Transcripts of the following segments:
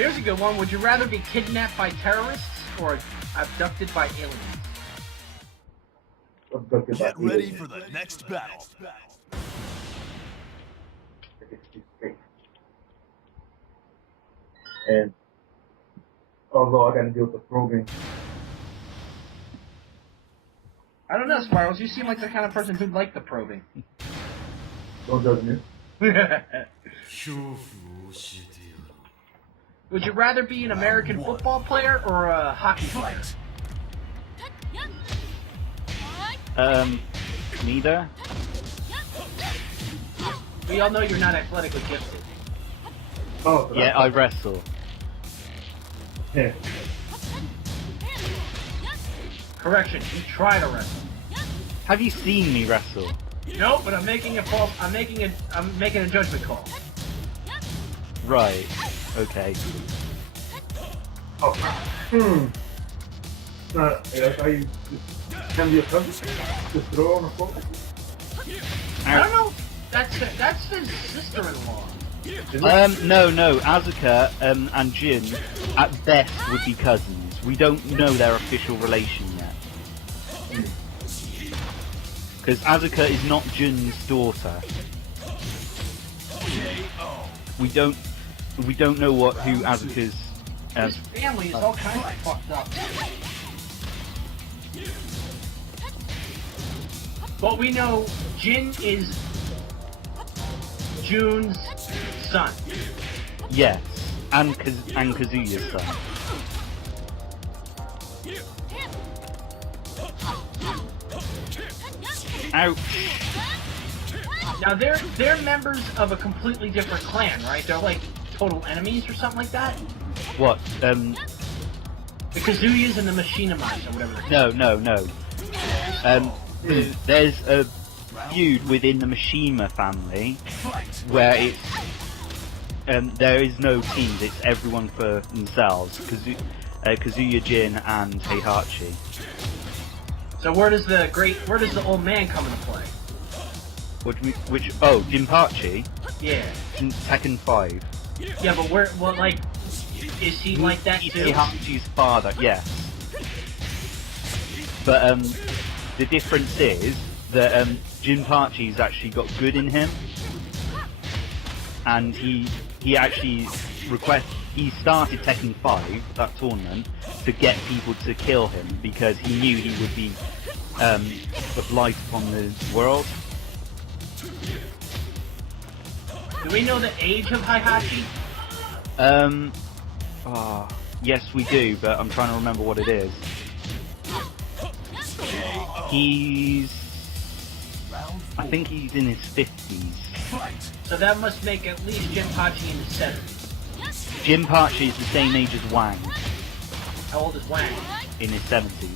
Here's a good one. Would you rather be kidnapped by terrorists or abducted by aliens? Get ready for the next battle. And although I gotta deal with the probing. I don't know, Spirals. You seem like the kind of person who'd like the probing. Don't judge me. Would you rather be an American football player or a hockey player? Neither. We all know you're not athletically gifted. Oh, Yeah, I wrestle. Yeah. Correction, you try to wrestle. Have you seen me wrestle? No, but I'm making a judgment call. Right. Okay. Oh. Are you can be a cousin? Just throw on a phone? I don't know. That's his sister-in-law. No. Asuka and Jin, at best, would be cousins. We don't know their official relation yet. Because Asuka is not Jin's daughter. We don't know who Asuka's. His family is all kinds of fucked up. But we know Jin is June's son. Yes, and Kazuya's son. Ouch. Now they're members of a completely different clan, right? They're like total enemies or something like that. What? The Kazuyas and the Machinimas or whatever. No. There's a feud within the Mishima family where it's there is no teams. It's everyone for themselves. Kazuya, Jin, and Heihachi. So where does the old man come into play? Jinpachi? Yeah. In Tekken 5. Yeah, but is he like that too? Heihachi's father, yes. But the difference is that Jinpachi's actually got good in him, and he actually he started Tekken 5, that tournament, to get people to kill him because he knew he would be a blight upon the world. Do we know the age of Heihachi? Yes we do, but I'm trying to remember what it is. I think he's in his 50s. So that must make at least Jinpachi in his 70s. Jinpachi is the same age as Wang, How old is Wang? in his 70s.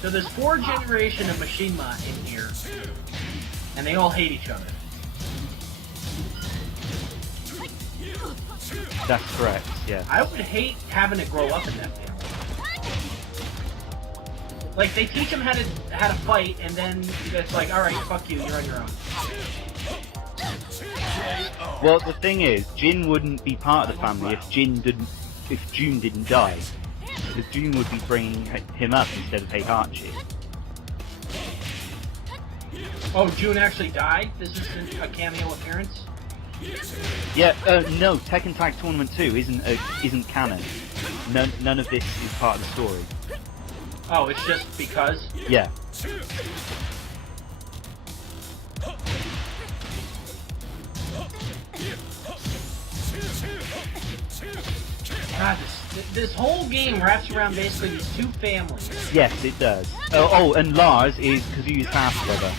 So there's 4 generations of Machinima in here, and they all hate each other. That's correct, yeah. I would hate having to grow up in that family. Like, they teach him how to fight, and then it's like, alright, fuck you, you're on your own. Well, the thing is, Jin wouldn't be part of the family if June didn't die. Because June would be bringing him up instead of Heihachi. Oh, June actually died? This isn't a cameo appearance? Yeah, no, Tekken Tag Tournament 2 isn't canon. None of this is part of the story. Oh, it's just because? Yeah. God, this whole game wraps around basically these 2 families. Yes, it does. Oh, and Lars is Kazuya's half-brother.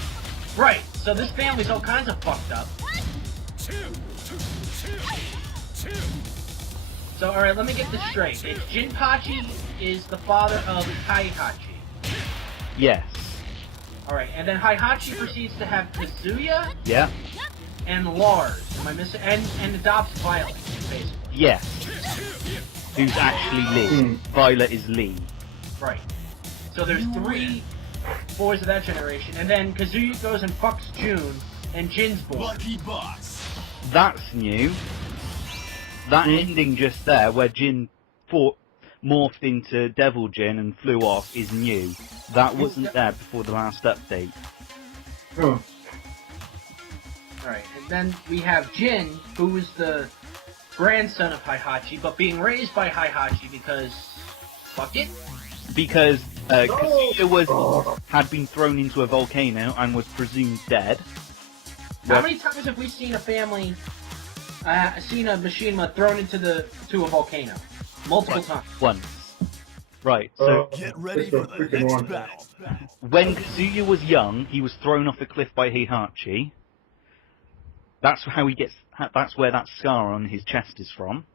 Right, so this family's all kinds of fucked up. So, alright, let me get this straight. It's Jinpachi is the father of Heihachi. Yes. Alright, and then Heihachi proceeds to have Kazuya Yeah. and Lars. Am I missing? And adopts Violet, basically. Yes. Who's actually Lee. Violet is Lee. Right. So there's 3 boys of that generation, and then Kazuya goes and fucks June, and Jin's born. Lucky boss. That's new. That ending just there, where Jin morphed into Devil Jin and flew off, is new. That wasn't there before the last update. Oh. Alright, and then we have Jin, who is the grandson of Heihachi, but being raised by Heihachi because... fuck it? Because Kazuya had been thrown into a volcano and was presumed dead. How many times have we seen a family... seen a Machinima thrown into a volcano? Multiple times. Once. Right, so... Get ready for the next battle. When Kazuya was young, he was thrown off a cliff by Heihachi. That's how he gets... That's where that scar on his chest is from.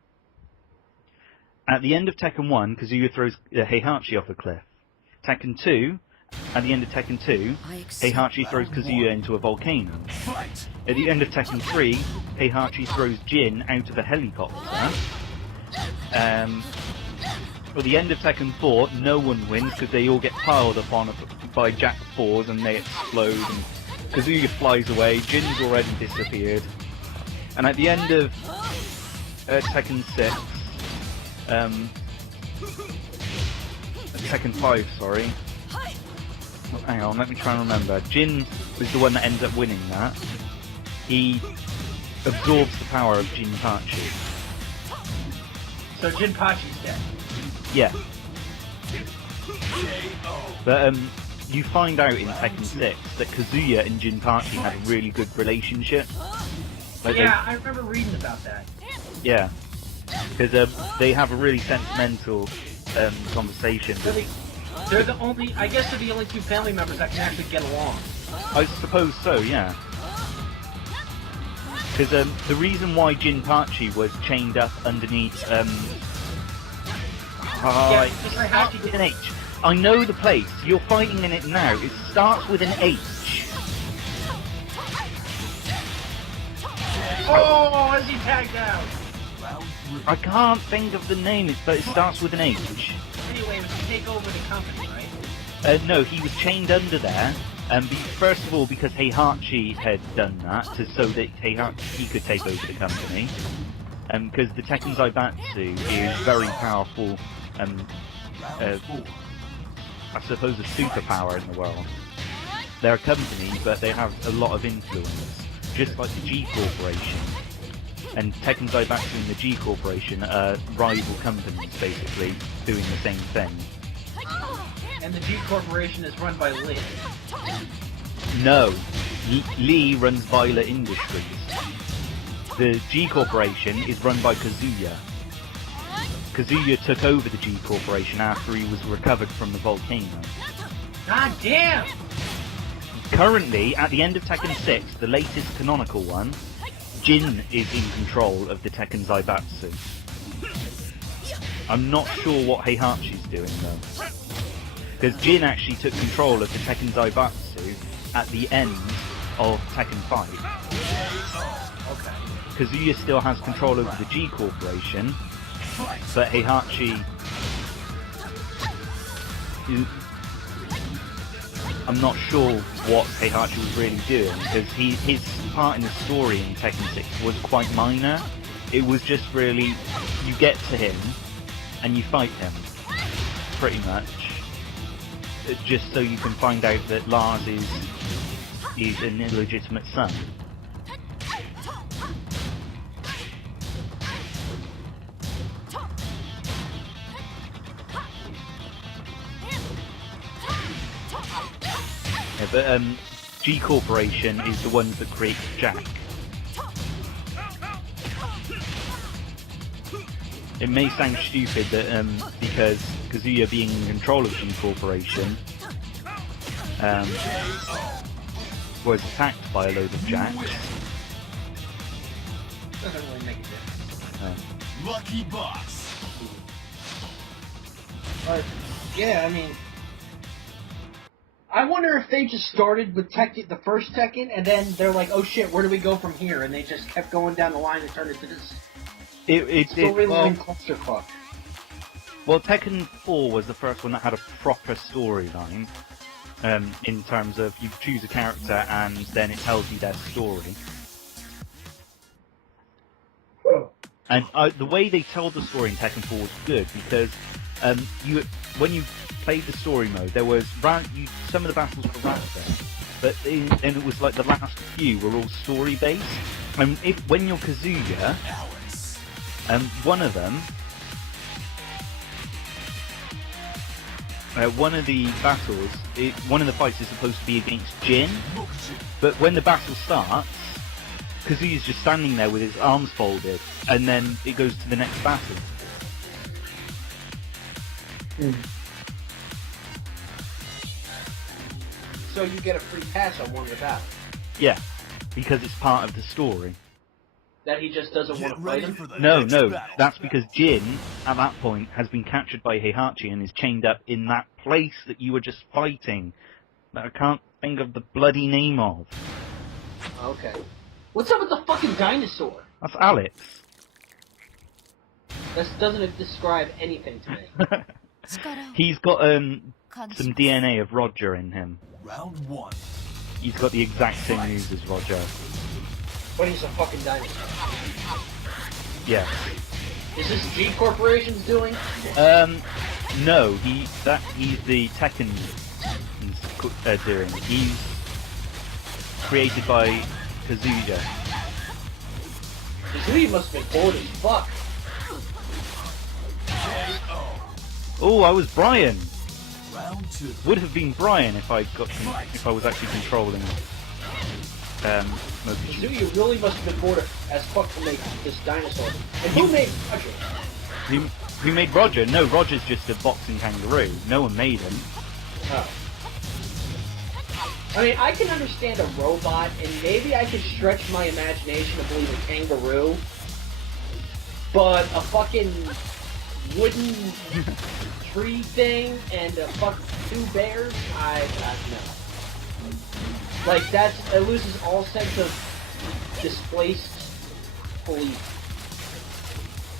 At the end of Tekken 1, Kazuya throws Heihachi off a cliff. Tekken 2, at the end of Tekken 2, Heihachi throws Kazuya into a volcano. At the end of Tekken 3, Heihachi throws Jin out of a helicopter. At the end of Tekken 4, no one wins because they all get piled upon by Jack 4s and they explode. And Kazuya flies away, Jin's already disappeared. And at the end of Tekken 6, Tekken 5, sorry. Oh, hang on, let me try and remember. Jin was the one that ends up winning that. He absorbs the power of Jinpachi. So Jinpachi's dead. Yeah. But you find out in Tekken 6 that Kazuya and Jinpachi had a really good relationship. Like Yeah, I remember reading about that. Yeah. Because they have a really sentimental conversation. They're the only, I guess they're the only two family members that can actually get along. I suppose so, yeah. Because the reason why Jinpachi was chained up underneath, Heihachi with an H. I know the place. You're fighting in it now. It starts with an H. Oh, is he tagged out? I can't think of the name, but it starts with an H. Anyway, it was to take over the company, right? No, he was chained under there. First of all, because Heihachi had done that, so that he could take over the company. Because the Tekken Zaibatsu is very powerful, I suppose a superpower in the world. They're a company, but they have a lot of influence, just like the G Corporation. And Tekken Zaibatsu and the G Corporation are rival companies, basically, doing the same thing. And the G Corporation is run by Lee. No, Lee runs Violet Industries. The G Corporation is run by Kazuya. Kazuya took over the G Corporation after he was recovered from the volcano. God damn! Currently, at the end of Tekken 6, the latest canonical one, Jin is in control of the Tekken Zaibatsu. I'm not sure what Heihachi's doing though. Because Jin actually took control of the Tekken Zaibatsu at the end of Tekken 5. Okay. Kazuya still has control over the G Corporation, but Heihachi... I'm not sure what Heihachi was really doing, because his part in the story in Tekken 6 was quite minor. It was just really, you get to him, and you fight him, pretty much. Just so you can find out that Lars is an illegitimate son. Yeah, but G Corporation is the ones that create Jack. It may sound stupid that because Kazuya being in control of G Corporation was attacked by a load of Jacks. Doesn't really make a difference. Lucky boss. But, yeah, I mean... I wonder if they just started with Tekken, the first Tekken, and then they're like, oh shit, where do we go from here? And they just kept going down the line and turned it to this storyline clusterfuck. Well, Tekken 4 was the first one that had a proper storyline. in terms of you choose a character and then it tells you their story. And the way they tell the story in Tekken 4 was good because when you played the story mode, there was some of the battles were random, but then it was like the last few were all story based. And when you're Kazuya, one of them, one of the battles, one of the fights is supposed to be against Jin, but when the battle starts, Kazuya's just standing there with his arms folded, and then it goes to the next battle. So you get a free pass on one of the battles. Yeah, because it's part of the story. That he just doesn't want to fight him? No, that's because Jin, at that point, has been captured by Heihachi and is chained up in that place that you were just fighting, that I can't think of the bloody name of. Okay. What's up with the fucking dinosaur? That's Alex. That doesn't describe anything to me. He's got some DNA of Roger in him. Round 1. He's got the exact same moves as Roger. But he's a fucking dinosaur. Yeah. Is this G Corporation's doing? No, he's the Tekken doing. He's created by Kazuya. Kazuya must have been bored as fuck. Oh, I was Brian. Round 2. Would have been Brian if I was actually controlling Mokushi. Kazuya really must have been bored as fuck to make this dinosaur. And who made Roger? Who made Roger? No, Roger's just a boxing kangaroo. No one made him. Oh. I mean, I can understand a robot, and maybe I could stretch my imagination to believe a kangaroo, but a fucking wooden tree thing and a fucking 2 bears? I no. Like, it loses all sense of displaced belief.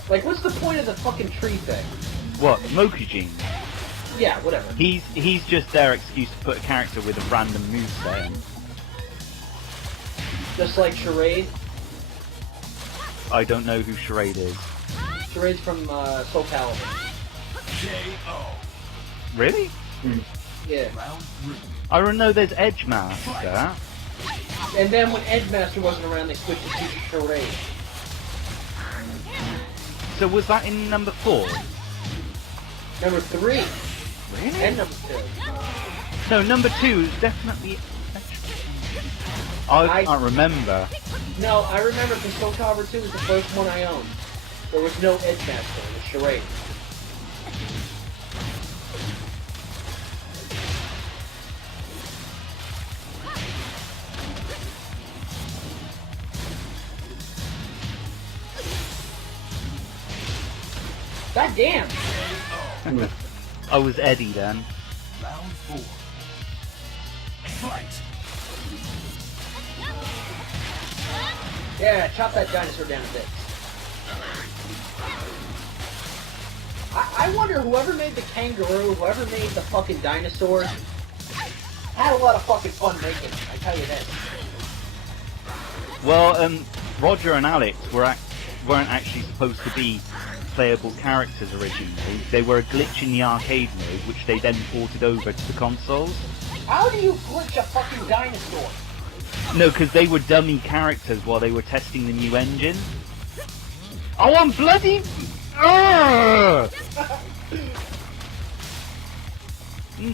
Like, what's the point of the fucking tree thing? What, Mokujin? Yeah, whatever. He's just their excuse to put a character with a random moveset in. Just like Tirade. I don't know who Tirade is. Tirade's from Soul Calibur. Really? Yeah. I know there's Edgemaster. And then when Edgemaster wasn't around, they switched to Tirade. So was that in number 4? Number 3. Really? And number 2. No, number 2 is definitely... I can't remember. No, I remember because Soul Calibur 2 was the first one I owned. There was no Edgemaster, it was Charade. God damn! I was Eddie then. Round 4. Fight. Yeah, chop that dinosaur down a bit. I wonder whoever made the kangaroo, whoever made the fucking dinosaur, had a lot of fucking fun making it, I tell you that. Well, Roger and Alex weren't actually supposed to be playable characters originally. They were a glitch in the arcade mode, which they then ported over to the consoles. How do you glitch a fucking dinosaur? No, because they were dummy characters while they were testing the new engine. Oh, I'm bloody... Urgh!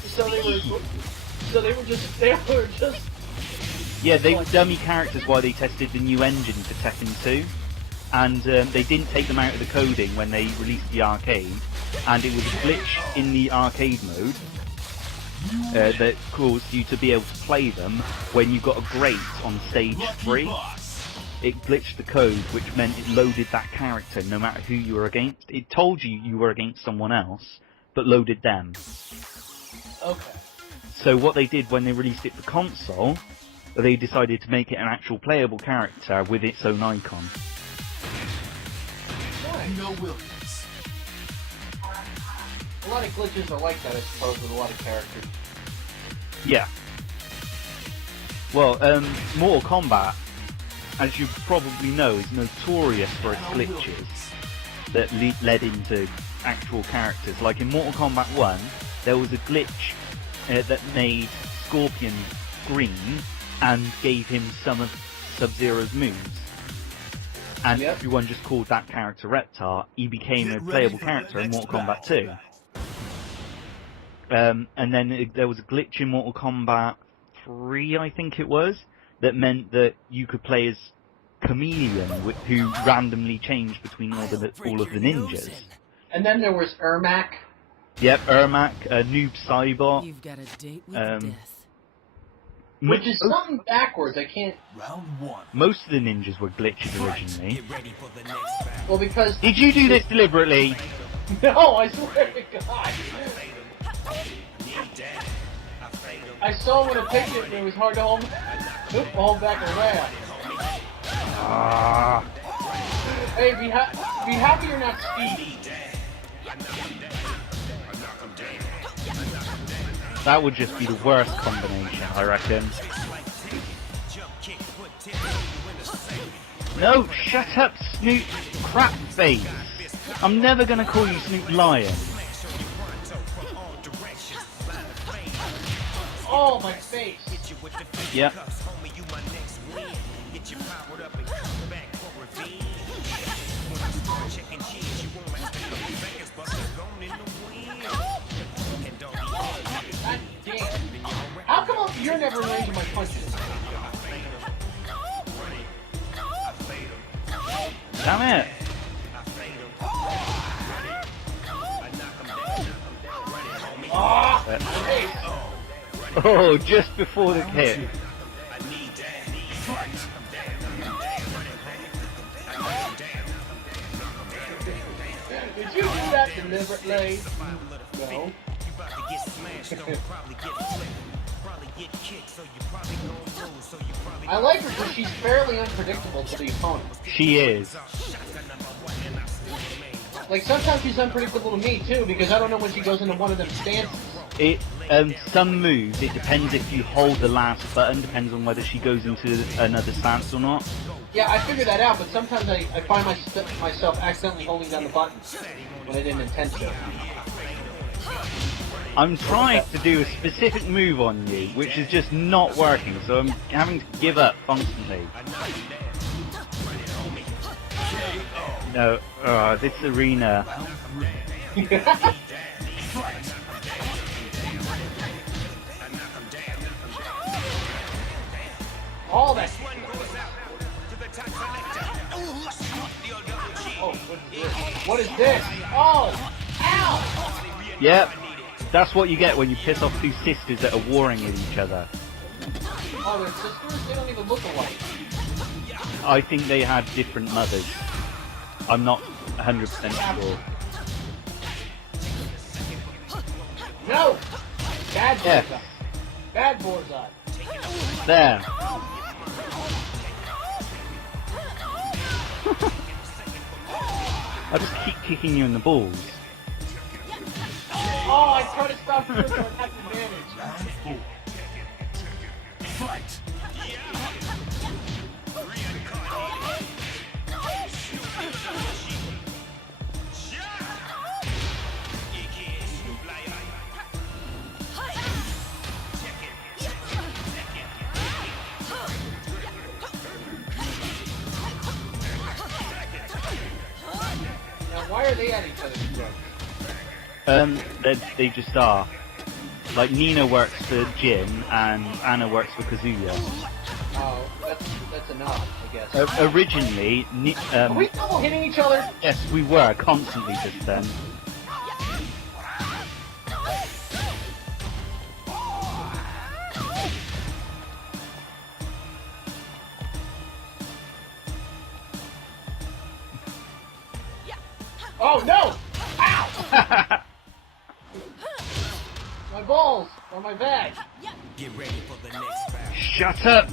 So they were just... Yeah, they were dummy characters while they tested the new engine for Tekken 2. And they didn't take them out of the coding when they released the arcade. And it was a glitch in the arcade mode that caused you to be able to play them when you got a grate on stage 3. It glitched the code, which meant it loaded that character no matter who you were against. It told you you were against someone else, but loaded them. Okay. So what they did when they released it for console, they decided to make it an actual playable character with its own icon. No Williams. A lot of glitches are like that, I suppose, with a lot of characters. Yeah. Well, Mortal Kombat, as you probably know, is notorious for its glitches that led into actual characters. Like in Mortal Kombat 1, there was a glitch that made Scorpion green and gave him some of Sub-Zero's moves. And everyone just called that character Reptar. He became a playable character in Mortal Kombat 2. And then there was a glitch in Mortal Kombat 3, I think it was, that meant that you could play as Chameleon, who randomly changed between all of the ninjas. And then there was Ermac. Yep, Ermac, Noob Saibot. You've got a date with death. Which is something backwards, I can't... Round 1. Most of the ninjas were glitches originally. Well, because... Did you do this deliberately? No, I swear to God. I saw when it picked it, and it was hard to hold back around. Ah. Hey, be happy you're not Speedy. That would just be the worst combination, I reckon. No, shut up, Snoop Crapface. I'm never gonna call you Snoop Lion. Oh, my face. Yep. God damn. How come you're never ranging my punches? Damn it. Oh, just before the hit. Did you do that deliberately? No. I like her because she's fairly unpredictable to the opponent. She is. Like, sometimes she's unpredictable to me, too, because I don't know when she goes into one of them stances. Some moves, it depends if you hold the last button, depends on whether she goes into another stance or not. Yeah, I figured that out, but sometimes I find myself accidentally holding down the button when I didn't intend to. I'm trying to do a specific move on you, which is just not working, so I'm having to give up constantly. No, this arena. All that. Oh, what is this? Oh, ow! Yep, that's what you get when you piss off two sisters that are warring with each other. Oh, they're sisters? They don't even look alike. I think they had different mothers. I'm not 100% sure. No! Bad Borzai. Bad Borzai. There. I just keep kicking you in the balls. Oh, I tried to stop her for an advantage. Fight! Why are they at each other's throats? They just are. Like, Nina works for Jin, and Anna works for Kazuya. Oh, that's enough, I guess. Originally, Are we double hitting each other? yes, we were constantly just then. Oh, no! Ow! My balls or my bag. Get ready for the next battle. Shut up!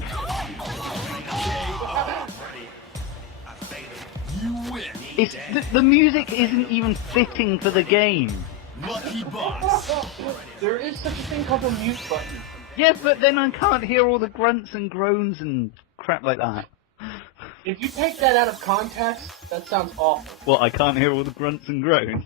You win. It's the music isn't even fitting for the game. Lucky boss. There is such a thing called a mute button. Yeah, but then I can't hear all the grunts and groans and crap like that. If you take that out of context, that sounds awful. Well, I can't hear all the grunts and groans.